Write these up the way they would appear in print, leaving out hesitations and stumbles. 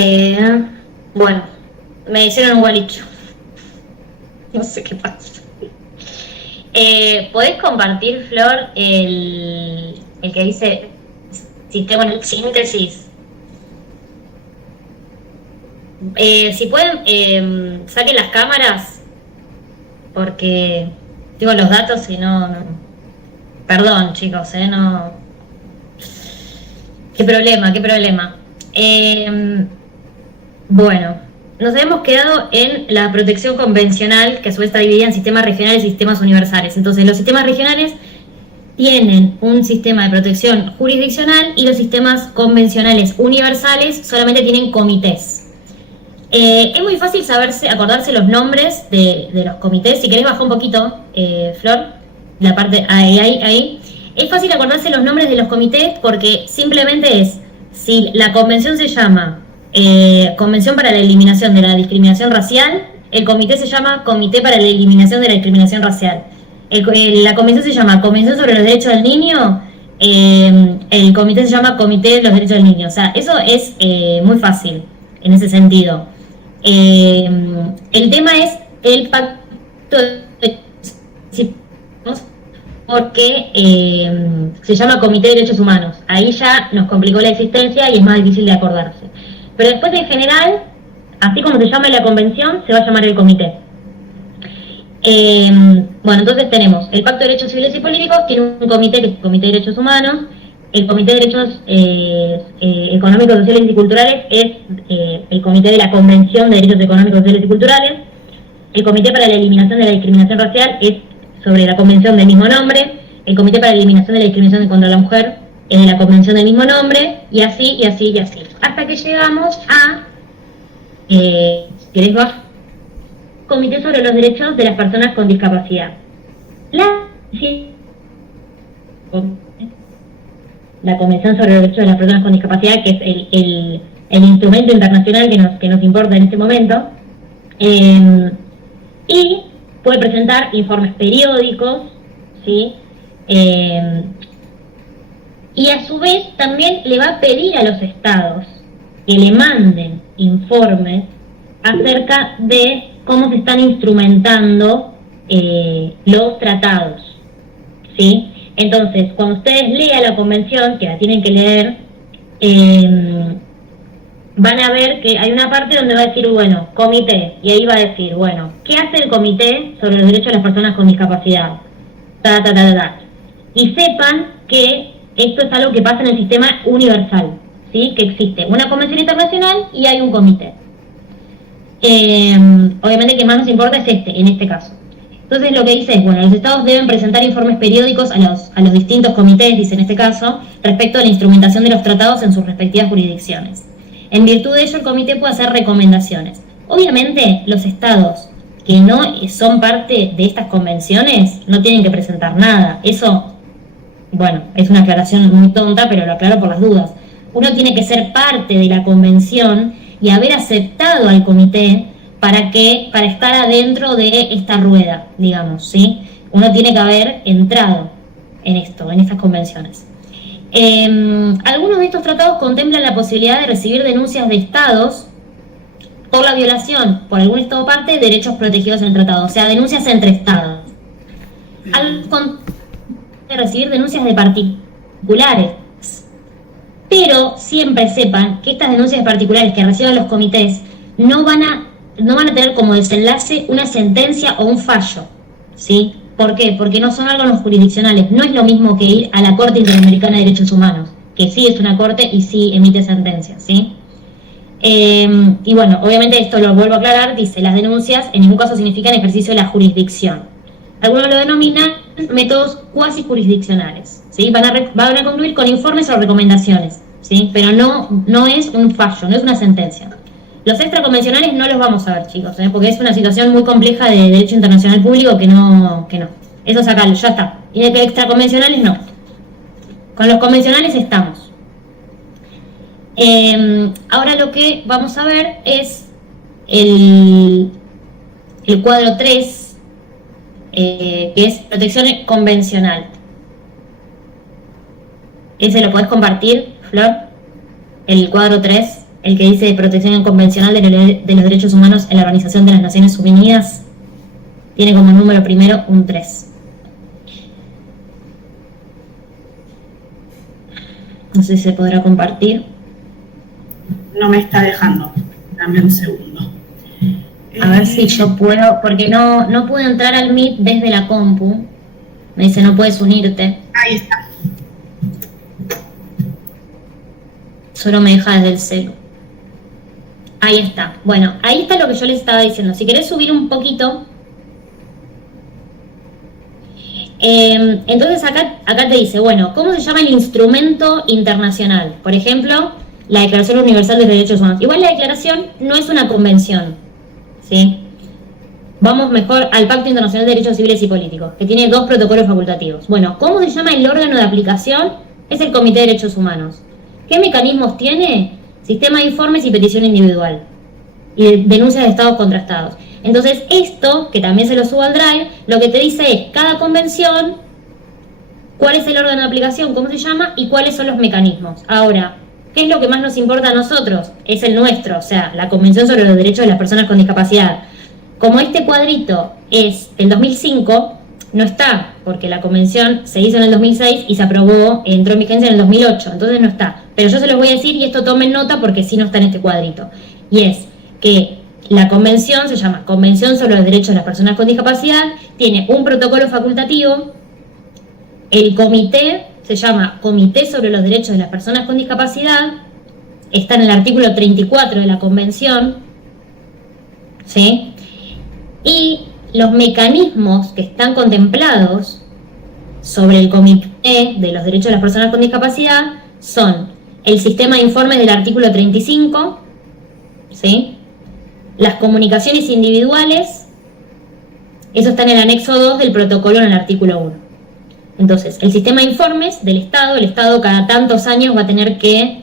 Eh, bueno, me hicieron un gualicho. No sé qué pasa. ¿Podés compartir, Flor, el que dice sistema en síntesis? Si pueden, saquen las cámaras, porque digo los datos y perdón, chicos, no. Qué problema, qué problema. Bueno, nos habíamos quedado en la protección convencional, que a su vez está dividida en sistemas regionales y sistemas universales. Entonces, los sistemas regionales tienen un sistema de protección jurisdiccional y los sistemas convencionales universales solamente tienen comités. Es muy fácil acordarse los nombres de los comités. Si querés bajar un poquito, Flor, la parte ahí. Es fácil acordarse los nombres de los comités porque simplemente es, si la convención se llama Convención para la Eliminación de la Discriminación Racial, el comité se llama Comité para la Eliminación de la Discriminación Racial. La convención se llama Convención sobre los Derechos del Niño, el comité se llama Comité de los Derechos del Niño. O sea, eso es muy fácil en ese sentido. El tema es el pacto de porque se llama Comité de Derechos Humanos. Ahí ya nos complicó la existencia y es más difícil de acordarse. Pero después, en general, así como se llama la convención, se va a llamar el comité. Bueno, entonces tenemos el Pacto de Derechos Civiles y Políticos, tiene un comité que es el Comité de Derechos Humanos. El Comité de Derechos Económicos, Sociales y Culturales es el Comité de la Convención de Derechos Económicos, Sociales y Culturales. El Comité para la Eliminación de la Discriminación Racial es sobre la Convención del mismo nombre. El Comité para la Eliminación de la Discriminación contra la Mujer es de la Convención del mismo nombre, y así, y así, y así. Hasta que llegamos a Comité sobre los Derechos de las Personas con Discapacidad. La Convención sobre los Derechos de las Personas con Discapacidad, que es el instrumento internacional que nos importa en este momento, y puede presentar informes periódicos, ¿sí? Y a su vez también le va a pedir a los estados que le manden informes acerca de cómo se están instrumentando los tratados, ¿sí? Entonces, cuando ustedes lean la convención, que la tienen que leer, van a ver que hay una parte donde va a decir, bueno, comité, y ahí va a decir, bueno, ¿qué hace el comité sobre los derechos de las personas con discapacidad? Y sepan que esto es algo que pasa en el sistema universal, ¿sí? Que existe una convención internacional y hay un comité. Obviamente que más nos importa es en este caso. Entonces lo que dice es, bueno, los estados deben presentar informes periódicos a los distintos comités, dice en este caso, respecto a la instrumentación de los tratados en sus respectivas jurisdicciones. En virtud de ello, el comité puede hacer recomendaciones. Obviamente, los estados que no son parte de estas convenciones no tienen que presentar nada. Eso, bueno, es una aclaración muy tonta, pero lo aclaro por las dudas. Uno tiene que ser parte de la convención y haber aceptado al comité para estar adentro de esta rueda, digamos, ¿sí? Uno tiene que haber entrado en estas convenciones. Algunos de estos tratados contemplan la posibilidad de recibir denuncias de estados por la violación por algún estado parte de derechos protegidos en el tratado, o sea, denuncias entre estados. De recibir denuncias de particulares, pero siempre sepan que estas denuncias de particulares que reciban los comités no van a tener como desenlace una sentencia o un fallo, ¿sí? ¿Por qué? Porque no son órganos jurisdiccionales. No es lo mismo que ir a la Corte Interamericana de Derechos Humanos, que sí es una corte y sí emite sentencias, ¿sí? Y bueno, obviamente esto lo vuelvo a aclarar, dice, las denuncias en ningún caso significan ejercicio de la jurisdicción. Algunos lo denominan métodos cuasi jurisdiccionales, ¿sí? Van a concluir con informes o recomendaciones, ¿sí? Pero no es un fallo, no es una sentencia. Los extraconvencionales no los vamos a ver, chicos, porque es una situación muy compleja de derecho internacional público que no. Eso sacarlo, ya está. Y de que extraconvencionales no. Con los convencionales estamos. Ahora lo que vamos a ver es el cuadro 3, que es protección convencional. ¿Ese lo podés compartir, Flor? El cuadro 3, el que dice protección convencional de los derechos humanos en la Organización de las Naciones Unidas, tiene como número primero un 3. No sé si se podrá compartir. No me está dejando. Dame un segundo. A ver si yo puedo, porque no pude entrar al Meet desde la compu. Me dice no puedes unirte. Ahí está. Solo me deja desde el celu. Ahí está. Bueno, ahí está lo que yo les estaba diciendo. Si querés subir un poquito. Entonces acá te dice, bueno, ¿cómo se llama el instrumento internacional? Por ejemplo, la Declaración Universal de los Derechos Humanos. Igual la declaración no es una convención, ¿sí? Vamos mejor al Pacto Internacional de Derechos Civiles y Políticos, que tiene 2 protocolos facultativos. Bueno, ¿cómo se llama el órgano de aplicación? Es el Comité de Derechos Humanos. ¿Qué mecanismos tiene? Sistema de informes y petición individual. Y de denuncias de estados contra estados. Entonces esto, que también se lo subo al Drive, lo que te dice es cada convención, cuál es el órgano de aplicación, cómo se llama y cuáles son los mecanismos. Ahora, ¿qué es lo que más nos importa a nosotros? Es el nuestro, o sea, la Convención sobre los Derechos de las Personas con Discapacidad. Como este cuadrito es del 2005, no está, porque la convención se hizo en el 2006 y se aprobó, entró en vigencia en el 2008, entonces no está. Pero yo se los voy a decir y esto tomen nota porque sí no está en este cuadrito. Y es que la convención se llama Convención sobre los Derechos de las Personas con Discapacidad, tiene un protocolo facultativo, el comité se llama Comité sobre los Derechos de las Personas con Discapacidad, está en el artículo 34 de la convención, ¿sí? Y los mecanismos que están contemplados sobre el Comité de los Derechos de las Personas con Discapacidad son el sistema de informes del artículo 35, ¿sí? Las comunicaciones individuales, eso está en el anexo 2 del protocolo en el artículo 1. Entonces, el sistema de informes del Estado, el Estado cada tantos años va a tener que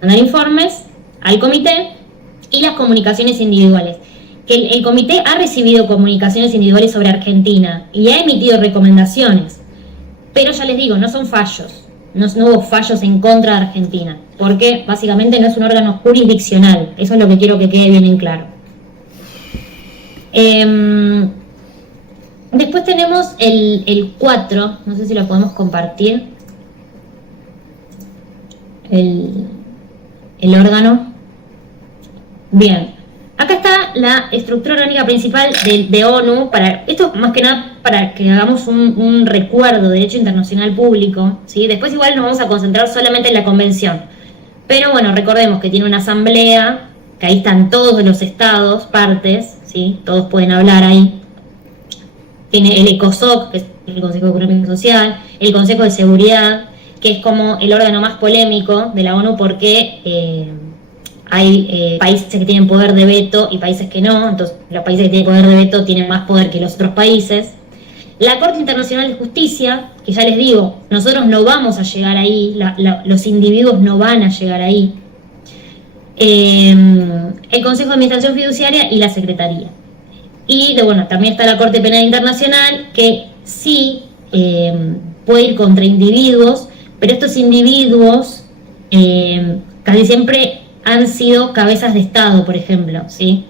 mandar informes al comité, y las comunicaciones individuales. Que el comité ha recibido comunicaciones individuales sobre Argentina y ha emitido recomendaciones, pero ya les digo, no son fallos, no hubo fallos en contra de Argentina, porque básicamente no es un órgano jurisdiccional, eso es lo que quiero que quede bien en claro. Después tenemos el 4, no sé si lo podemos compartir, el órgano. Bien. Acá está la estructura orgánica principal de ONU, esto más que nada para que hagamos un recuerdo de derecho internacional público, ¿sí? Después igual nos vamos a concentrar solamente en la convención. Pero bueno, recordemos que tiene una asamblea, que ahí están todos los estados, partes, ¿sí? Todos pueden hablar ahí. Tiene el ECOSOC, que es el Consejo Económico y Social, el Consejo de Seguridad, que es como el órgano más polémico de la ONU porque hay países que tienen poder de veto y países que no, entonces los países que tienen poder de veto tienen más poder que los otros países. La Corte Internacional de Justicia, que ya les digo, nosotros no vamos a llegar ahí, los individuos no van a llegar ahí. El Consejo de Administración Fiduciaria y la Secretaría. Y bueno, también está la Corte Penal Internacional, que sí puede ir contra individuos, pero estos individuos casi siempre han sido cabezas de Estado, por ejemplo, ¿sí?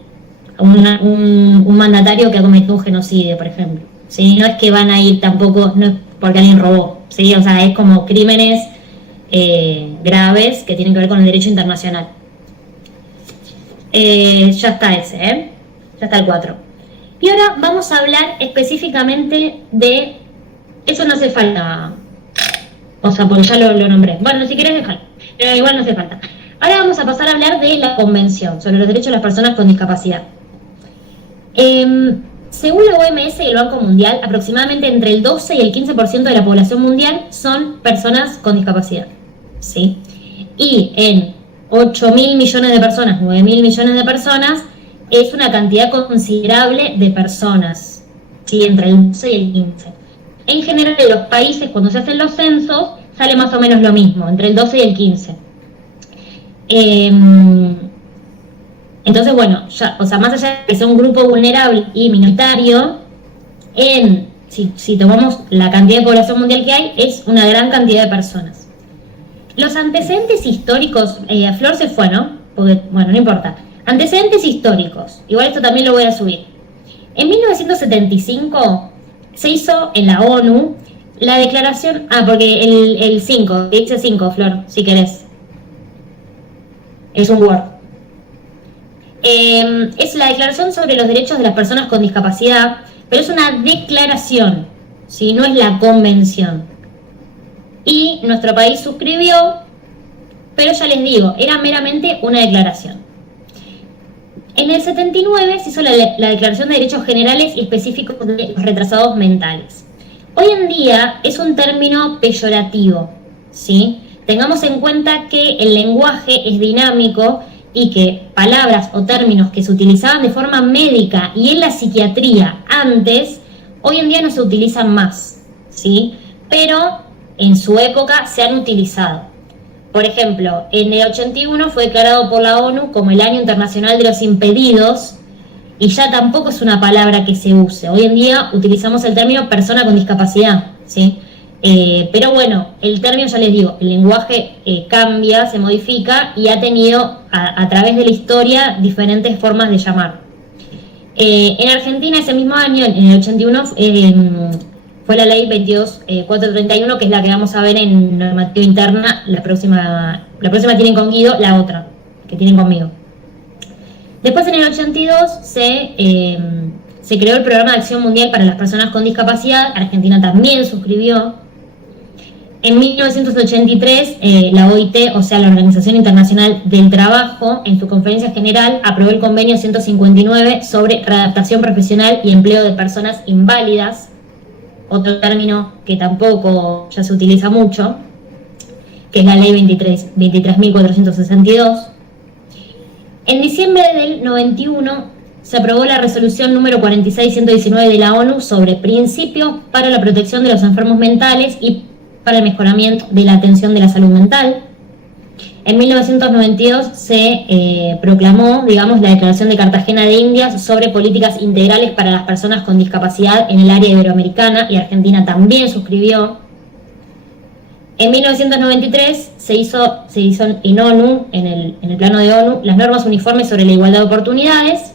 Un mandatario que ha cometido un genocidio, por ejemplo, ¿sí? No es que van a ir tampoco, no es porque alguien robó, ¿sí? O sea, es como crímenes graves que tienen que ver con el derecho internacional. Ya está ese, ya está el 4. Y ahora vamos a hablar específicamente de... Eso no hace falta, o sea, porque ya lo nombré. Bueno, si querés dejar, pero igual no hace falta. Ahora vamos a pasar a hablar de la Convención sobre los Derechos de las Personas con Discapacidad. Según la OMS y el Banco Mundial, aproximadamente entre el 12 y el 15% de la población mundial son personas con discapacidad, ¿sí? Y en 8.000 millones de personas, 9.000 millones de personas, es una cantidad considerable de personas, ¿sí? Entre el 12 y el 15. En general, en los países, cuando se hacen los censos, sale más o menos lo mismo, entre el 12 y el 15. Entonces, bueno, ya, o sea, más allá de que sea un grupo vulnerable y minoritario, si tomamos la cantidad de población mundial que hay, es una gran cantidad de personas. Los antecedentes históricos, Flor se fue, ¿no? Porque, bueno, no importa. Antecedentes históricos, igual esto también lo voy a subir. En 1975 se hizo en la ONU la declaración, porque el 5, que dice 5, Flor, si querés. Es un Word. Es la declaración sobre los derechos de las personas con discapacidad, pero es una declaración, ¿sí? No es la convención. Y nuestro país suscribió, pero ya les digo, era meramente una declaración. En el 79 se hizo la Declaración de Derechos Generales y Específicos de los Retrasados Mentales. Hoy en día es un término peyorativo, ¿sí? Tengamos en cuenta que el lenguaje es dinámico y que palabras o términos que se utilizaban de forma médica y en la psiquiatría antes, hoy en día no se utilizan más, ¿sí? Pero en su época se han utilizado. Por ejemplo, en el 81 fue declarado por la ONU como el Año Internacional de los Impedidos y ya tampoco es una palabra que se use. Hoy en día utilizamos el término persona con discapacidad, ¿sí? Pero bueno, el término, ya les digo, el lenguaje cambia, se modifica y ha tenido a través de la historia diferentes formas de llamar. En Argentina ese mismo año, en el 81, fue la ley 22.431, que es la que vamos a ver en normativa interna. La próxima tienen con Guido, la otra que tienen conmigo. Después en el 82 se creó el Programa de Acción Mundial para las Personas con Discapacidad. Argentina también suscribió. En 1983 la OIT, o sea la Organización Internacional del Trabajo, en su conferencia general aprobó el convenio 159 sobre readaptación profesional y empleo de personas inválidas, otro término que tampoco ya se utiliza mucho, que es la ley 23.462. En diciembre del 91 se aprobó la resolución número 46.119 de la ONU sobre principios para la protección de los enfermos mentales y para el mejoramiento de la atención de la salud mental. En 1992 se proclamó, digamos, la Declaración de Cartagena de Indias sobre políticas integrales para las personas con discapacidad en el área iberoamericana, y Argentina también suscribió. En 1993 se hizo en ONU, en el plano de ONU, las normas uniformes sobre la igualdad de oportunidades.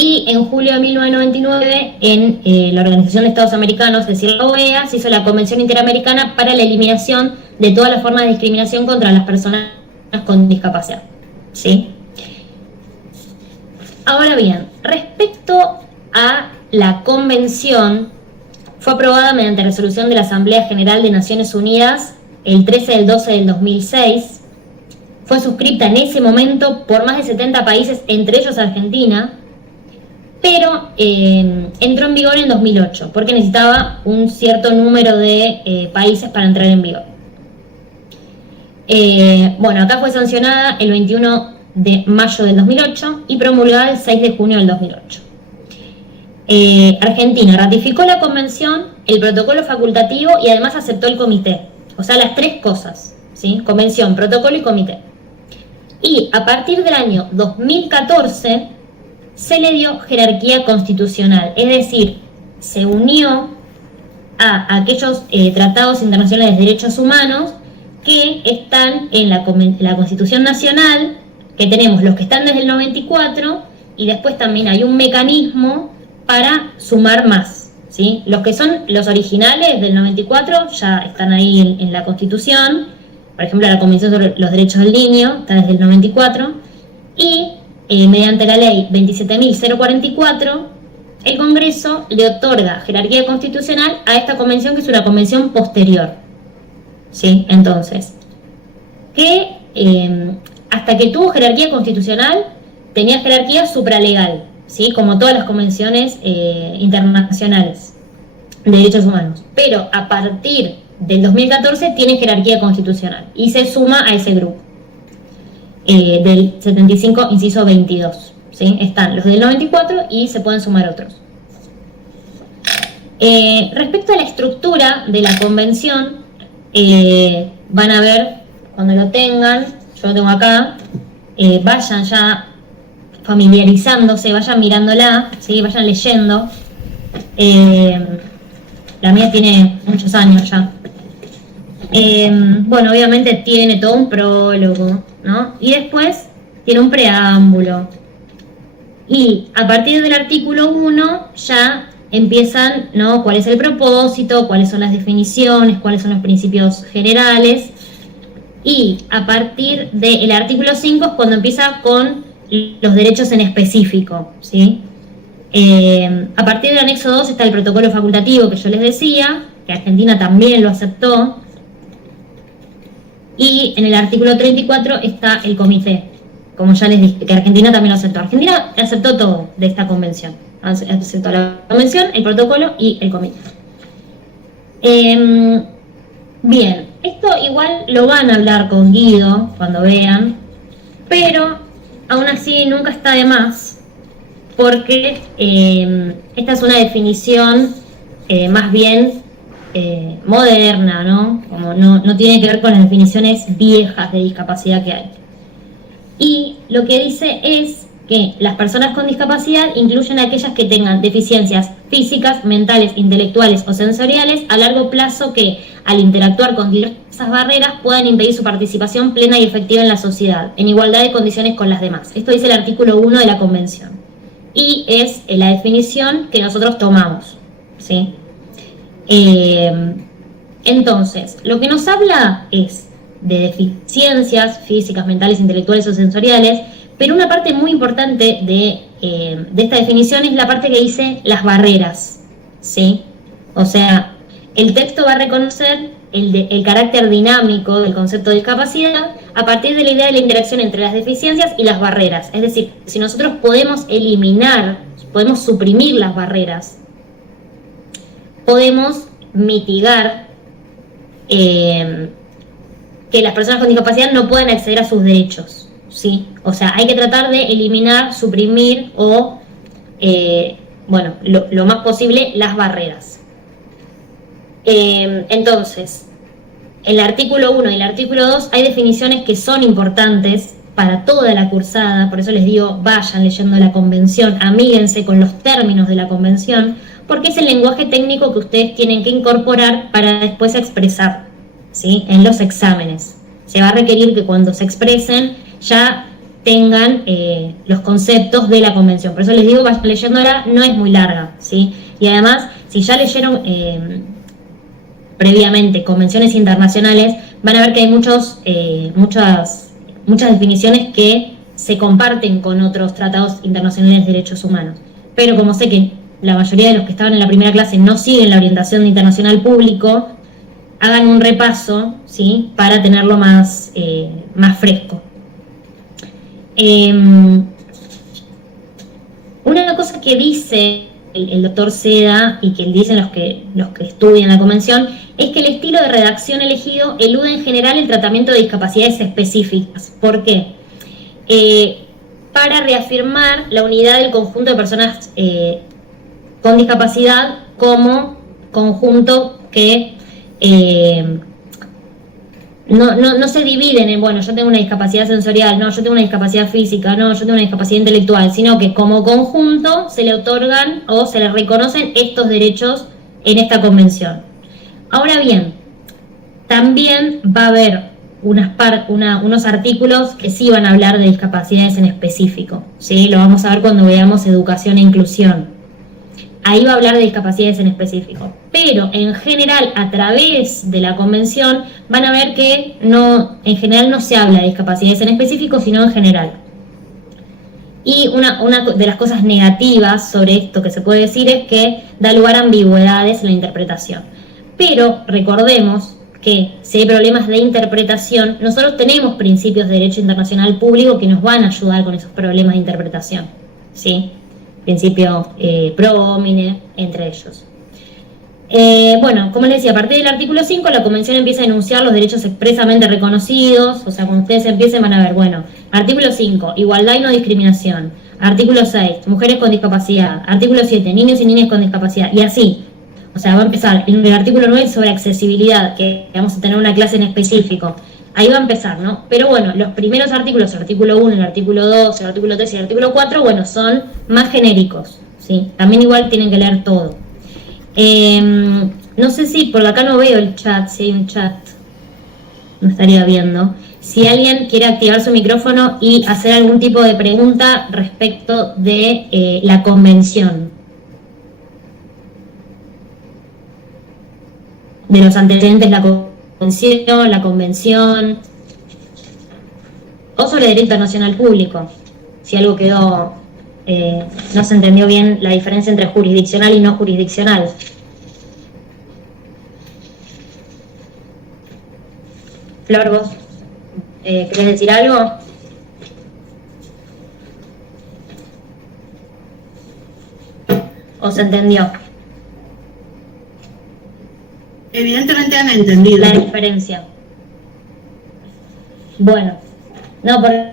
Y en julio de 1999, en la Organización de Estados Americanos, es decir, la OEA, se hizo la Convención Interamericana para la eliminación de todas las formas de discriminación contra las personas con discapacidad, ¿sí? Ahora bien, respecto a la Convención, fue aprobada mediante resolución de la Asamblea General de Naciones Unidas el 13/12 del 2006. Fue suscrita en ese momento por más de 70 países, entre ellos Argentina, pero entró en vigor en 2008, porque necesitaba un cierto número de países para entrar en vigor. Bueno, acá fue sancionada el 21 de mayo del 2008 y promulgada el 6 de junio del 2008. Argentina ratificó la convención, el protocolo facultativo y además aceptó el comité. O sea, las tres cosas, ¿sí? Convención, protocolo y comité. Y a partir del año 2014 se le dio jerarquía constitucional, es decir, se unió a aquellos tratados internacionales de derechos humanos que están en la Constitución Nacional, que tenemos los que están desde el 94, y después también hay un mecanismo para sumar más, ¿sí? Los que son los originales del 94 ya están ahí en la Constitución. Por ejemplo, la Convención sobre los Derechos del Niño está desde el 94, y mediante la ley 27.044, el Congreso le otorga jerarquía constitucional a esta convención, que es una convención posterior, ¿sí? Entonces, que hasta que tuvo jerarquía constitucional, tenía jerarquía supralegal, ¿sí? Como todas las convenciones internacionales de derechos humanos. Pero a partir del 2014 tiene jerarquía constitucional y se suma a ese grupo. Del 75, inciso 22, ¿sí? Están los del 94 y se pueden sumar otros. Respecto a la estructura de la convención, van a ver cuando lo tengan, yo lo tengo acá, vayan ya familiarizándose, vayan mirándola, ¿sí? Vayan leyendo. La mía tiene muchos años ya. Bueno, obviamente tiene todo un prólogo, ¿no? Y después tiene un preámbulo. Y a partir del artículo 1 ya empiezan, ¿no? ¿Cuál es el propósito? ¿Cuáles son las definiciones? ¿Cuáles son los principios generales? Y a partir del artículo 5 es cuando empieza con los derechos en específico, ¿sí? A partir del anexo 2 está el protocolo facultativo que yo les decía, que Argentina también lo aceptó. Y en el artículo 34 está el comité, como ya les dije, que Argentina también lo aceptó. Argentina aceptó todo de esta convención. Aceptó la convención, el protocolo y el comité. Bien, esto igual lo van a hablar con Guido cuando vean, pero aún así nunca está de más, porque esta es una definición más bien moderna, ¿no? Como no tiene que ver con las definiciones viejas de discapacidad que hay. Y lo que dice es que las personas con discapacidad incluyen a aquellas que tengan deficiencias físicas, mentales, intelectuales o sensoriales a largo plazo que, al interactuar con diversas barreras, puedan impedir su participación plena y efectiva en la sociedad, en igualdad de condiciones con las demás. Esto dice el artículo 1 de la Convención. Y es la definición que nosotros tomamos, ¿sí? Entonces, lo que nos habla es de deficiencias físicas, mentales, intelectuales o sensoriales, pero una parte muy importante de esta definición es la parte que dice las barreras, ¿sí? O sea, el texto va a reconocer el carácter dinámico del concepto de discapacidad a partir de la idea de la interacción entre las deficiencias y las barreras. Es decir, si nosotros podemos eliminar, podemos suprimir las barreras, podemos mitigar que las personas con discapacidad no puedan acceder a sus derechos, ¿sí? O sea, hay que tratar de eliminar, suprimir o, bueno, lo más posible, las barreras. Entonces, en el artículo 1 y el artículo 2 hay definiciones que son importantes para toda la cursada, por eso les digo, vayan leyendo la convención, amíguense con los términos de la convención, porque es el lenguaje técnico que ustedes tienen que incorporar para después expresar, ¿sí? En los exámenes. Se va a requerir que cuando se expresen ya tengan los conceptos de la convención. Por eso les digo, vayan leyéndola, no es muy larga, ¿sí? Y además, si ya leyeron previamente convenciones internacionales, van a ver que hay muchas definiciones que se comparten con otros tratados internacionales de derechos humanos. Pero como sé que la mayoría de los que estaban en la primera clase no siguen la orientación internacional público, hagan un repaso, ¿sí? Para tenerlo más fresco. Una cosa que dice el doctor Seda y que dicen los que estudian la convención es que el estilo de redacción elegido elude en general el tratamiento de discapacidades específicas. ¿Por qué? Para reafirmar la unidad del conjunto de personas con discapacidad como conjunto que no se dividen en, bueno, yo tengo una discapacidad sensorial, no, yo tengo una discapacidad física, no, yo tengo una discapacidad intelectual, sino que como conjunto se le otorgan o se le reconocen estos derechos en esta convención. Ahora bien, también va a haber unos artículos que sí van a hablar de discapacidades en específico, ¿sí? Lo vamos a ver cuando veamos educación e inclusión. Ahí va a hablar de discapacidades en específico. Pero en general, a través de la convención, van a ver que en general no se habla de discapacidades en específico, sino en general. Y una de las cosas negativas sobre esto que se puede decir es que da lugar a ambigüedades en la interpretación. Pero recordemos que si hay problemas de interpretación, nosotros tenemos principios de derecho internacional público que nos van a ayudar con esos problemas de interpretación, ¿sí? Principio pro homine, entre ellos. Bueno, como les decía, a partir del artículo 5 la Convención empieza a enunciar los derechos expresamente reconocidos, o sea, cuando ustedes empiecen van a ver, bueno, artículo 5, igualdad y no discriminación, artículo 6, mujeres con discapacidad, artículo 7, niños y niñas con discapacidad, y así. O sea, va a empezar en el artículo 9 sobre accesibilidad, que vamos a tener una clase en específico. Ahí va a empezar, ¿no? Pero bueno, los primeros artículos, el artículo 1, el artículo 2, el artículo 3 y el artículo 4, bueno, son más genéricos, ¿sí? También igual tienen que leer todo. No sé si por acá no veo el chat, si hay un chat. no estaría viendo. Si alguien quiere activar su micrófono y hacer algún tipo de pregunta respecto de la convención, de los antecedentes de la convención, o sobre derecho internacional público, si algo quedó, no se entendió bien la diferencia entre jurisdiccional y no jurisdiccional. Flor, vos, ¿querés decir algo? ¿O se entendió? Evidentemente han entendido. La diferencia. Bueno, no, porque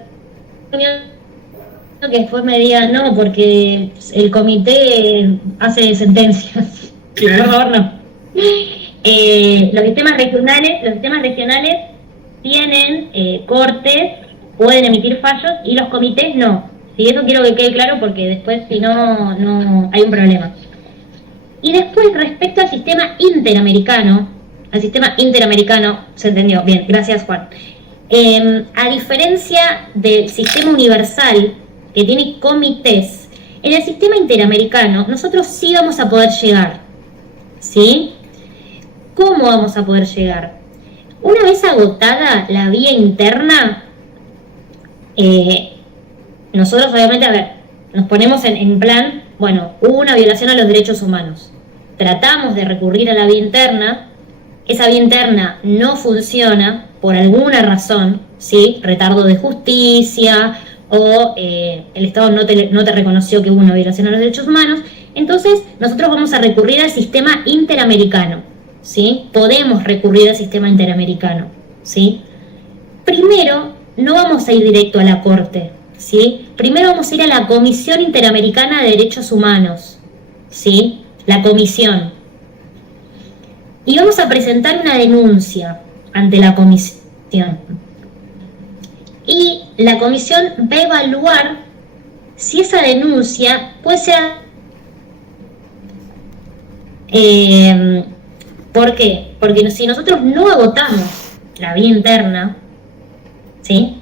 que después me digan, no, porque el comité hace sentencias. Claro. Por favor, no. Los sistemas regionales tienen cortes, pueden emitir fallos y los comités no. Sí, eso quiero que quede claro porque después si no, no hay un problema. Y después respecto al sistema interamericano, ¿se entendió? Bien, gracias Juan. A diferencia del sistema universal, que tiene comités, en el sistema interamericano nosotros sí vamos a poder llegar, ¿sí? ¿Cómo vamos a poder llegar? Una vez agotada la vía interna, nosotros obviamente, a ver, nos ponemos en plan, bueno, hubo una violación a los derechos humanos, tratamos de recurrir a la vía interna, esa vía interna no funciona por alguna razón, ¿sí? Retardo de justicia o el Estado no te reconoció que hubo una violación a los derechos humanos, entonces nosotros vamos a recurrir al sistema interamericano, ¿sí? Podemos recurrir al sistema interamericano, ¿sí? Primero, no vamos a ir directo a la Corte, ¿sí? Primero vamos a ir a la Comisión Interamericana de Derechos Humanos, ¿sí? La comisión. Y vamos a presentar una denuncia ante la comisión. Y la comisión va a evaluar si esa denuncia puede ser... ¿Por qué? Porque si nosotros no agotamos la vía interna, ¿sí?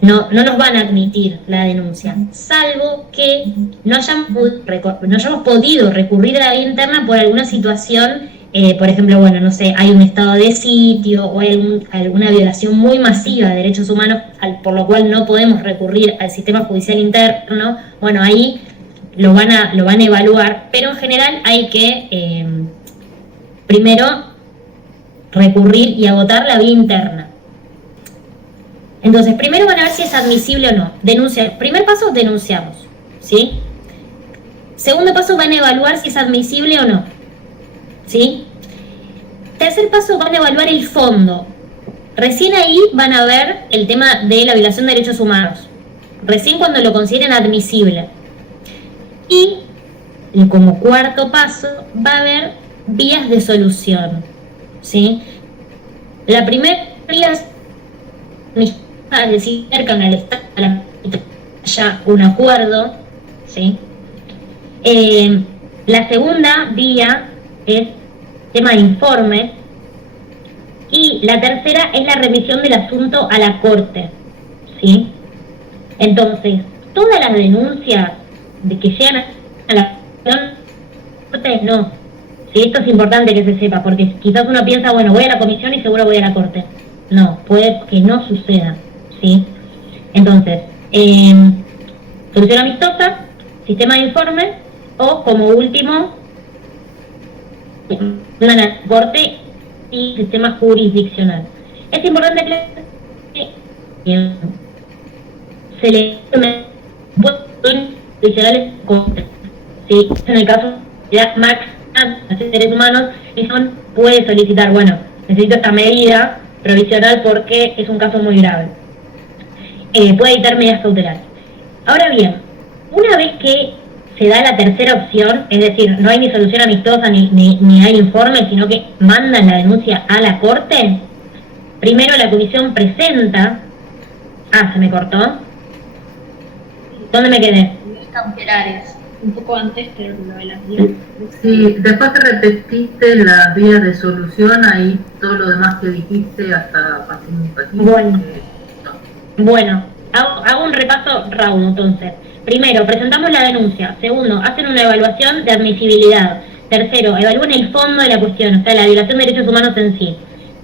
No nos van a admitir la denuncia, salvo que no hayamos podido recurrir a la vía interna por alguna situación, por ejemplo, bueno, no sé, hay un estado de sitio o hay alguna violación muy masiva de derechos humanos, por lo cual no podemos recurrir al sistema judicial interno. Bueno, ahí lo van a evaluar, pero en general hay que primero recurrir y agotar la vía interna. Entonces, primero van a ver si es admisible o no. Denunciar. Primer paso, denunciamos, ¿sí? Segundo paso, van a evaluar si es admisible o no, ¿sí? Tercer paso, van a evaluar el fondo. Recién ahí van a ver el tema de la violación de derechos humanos. Recién cuando lo consideren admisible. Y como cuarto paso, va a haber vías de solución, ¿sí? La primera vía es decir, cercan al Estado, ya un acuerdo, ¿sí? La segunda vía es tema de informe y la tercera es la remisión del asunto a la Corte, ¿sí? Entonces, todas las denuncias de que llegan a la Corte, no. Sí, esto es importante que se sepa, porque quizás uno piensa, bueno, voy a la comisión y seguro voy a la Corte. No, puede que no suceda, ¿sí? Entonces, solución amistosa, sistema de informe, o como último, una Corte y sistema jurisdiccional. Es importante que se le jurisdiccionales, ¿sí? En el caso de Max de seres humanos, y puede solicitar, bueno, necesito esta medida provisional porque es un caso muy grave. Puede dictar medidas cautelares. Ahora bien, una vez que se da la tercera opción, es decir, no hay ni solución amistosa ni hay informe, sino que mandan la denuncia a la Corte, primero la comisión presenta... Ah, se me cortó. ¿Dónde me quedé? Medidas cautelares. un poco antes, pero lo de las vías. Sí, después que repetiste las vías de solución, ahí todo lo demás que dijiste hasta pasé un poquito. Bueno, hago un repaso, Raúl, entonces. Primero, presentamos la denuncia. Segundo, hacen una evaluación de admisibilidad. Tercero, evalúan el fondo de la cuestión, o sea, la violación de derechos humanos en sí.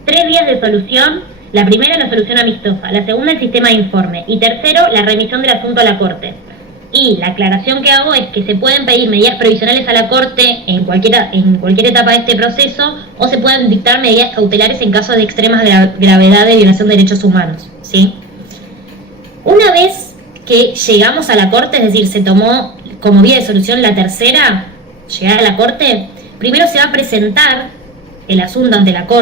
3 vías de solución. La primera, la solución amistosa. La segunda, el sistema de informe. Y tercero, la remisión del asunto a la Corte. Y la aclaración que hago es que se pueden pedir medidas provisionales a la Corte en cualquier etapa de este proceso, o se pueden dictar medidas cautelares en caso de extremas gravedad de violación de derechos humanos, ¿sí? Una vez que llegamos a la Corte, es decir, se tomó como vía de solución la tercera, llegar a la Corte, primero se va a presentar el asunto ante la Corte.